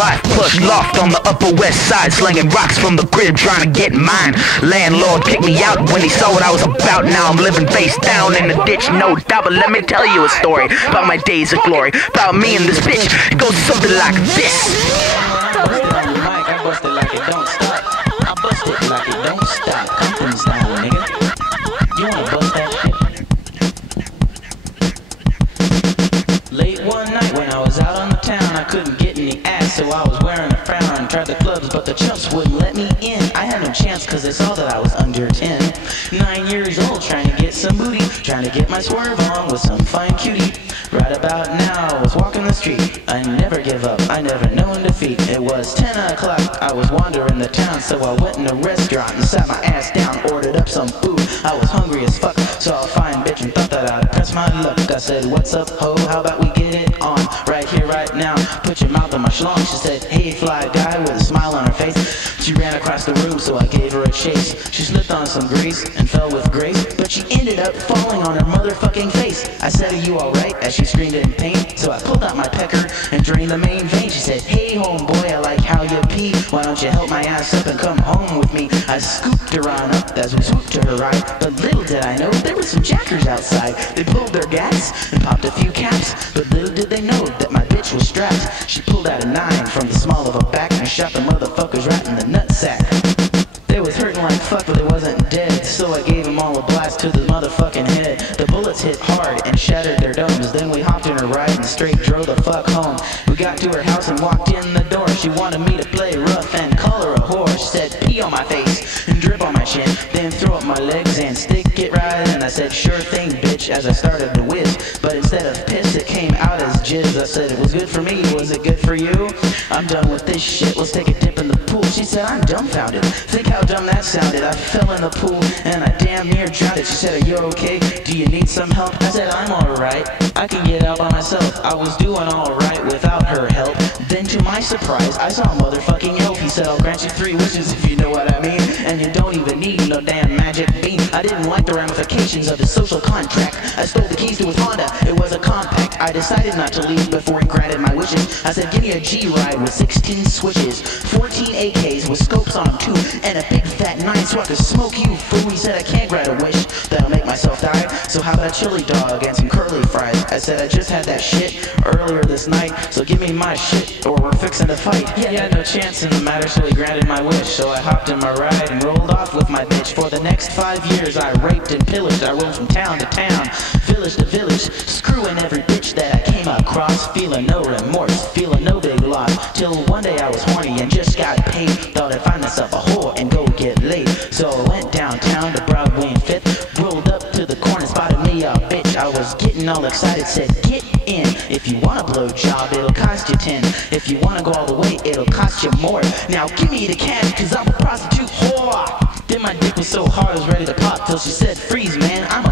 life plush loft on the Upper West Side, slinging rocks from the crib trying to get mine. Landlord kicked me out when he saw what I was about. Now I'm living face down in the ditch, no doubt. But let me tell you a story about my days of glory, about me and this bitch. It goes something like this. I bust it like it don't stop. I bust it like it don't stop. Compton style, nigga. You wanna bust that shit? Late one night when I was out on the town, I couldn't get any ass, so I was wearing a frown. Tried the clubs, but the chumps wouldn't let me in. I had no chance, cause they saw that I was under 10. 9 years old, trying to get some booty, trying to get my swerve on with some fine cutie. Right about now, I was walking the street. I never give up, I never known defeat. It was 10 o'clock, I was wandering the town, so I went in a restaurant and sat my ass down, ordered up some food. I was hungry as fuck, saw a fine bitch and thought that I'd press my luck. I said, what's up, ho, how about we get it on? Right here, right now, put your mouth on my schlong. She said, hey, fly guy, with a smile on her face. She ran across the room, so I gave her a chase. She slipped on some grease and fell with grace, but she ended up falling on her motherfucking face. I said, are you alright? As she screamed in pain, so I pulled out my pecker and drained the main vein. She said, hey homeboy, I like how you pee. Why don't you help my ass up and come home with me? I scooped her on up as we swooped to her right, but little did I know there were some jackers outside. They pulled their gas and popped a few caps, but little did they know that my bitch was strapped. She pulled out a 9 from the small of her back and shot the motherfuckers right in the nutsack. They was hurting like fuck, but they wasn't dead, so I gave them all a blast to the motherfucking head. The bullets hit hard and shattered their domes. Then we hopped in her ride and straight drove the fuck home. We got to her house and walked in the door. She wanted me to play rough and call her a whore. She said pee on my face and drip on my chin, then throw up my legs and stick it right in. I said sure thing bitch as I started to whiz, but instead of piss it came out as jizz. I said it was good for me, was it good for you? I'm done with this shit, let's take a dip in the pool. She said I'm dumbfounded, think how dumb that sounded. I fell in the pool and I damn near drowned it. She said are you okay? Do you need some help? I said I'm alright, I can get out by myself. I was doing alright without her help. Then to my surprise I saw a motherfucking elf. He said I'll grant you 3 wishes if you know what I mean, and you don't even need no damn magic bean. I didn't like the ramifications of his social contract. I stole the keys to his Honda, it was a compact. I decided not to leave before he granted my wishes. I said give me a G-ride with 16 switches, 14 AKs with scopes on them too, and a big fat 9 so I could smoke you fool. He said I can't grant a wish that'll make myself die, so how about a chili dog and some curly fries? I said I just had that shit earlier this night, so give me my shit or we're fixing to fight. He had no chance in the matter, so he granted my wish. So I hopped in my ride and rolled off with my bitch. For the next 5 years I raped and pillaged. I rolled from town to town, village to village, screwing every bitch that I came across, feeling no remorse, feeling no big loss, till one day I was horny and just got paid. Thought I'd find myself a whore and go get laid, so I went downtown to Broadway and 5th, rolled up to the corner, spotted me a bitch. I was getting all excited, said get in. If you want a blow job, it'll cost you 10. If you want to go all the way, it'll cost you more. Now give me the cash, cause I'm a prostitute whore. Then my dick was so hard I was ready to pop, till she said freeze man, I'm a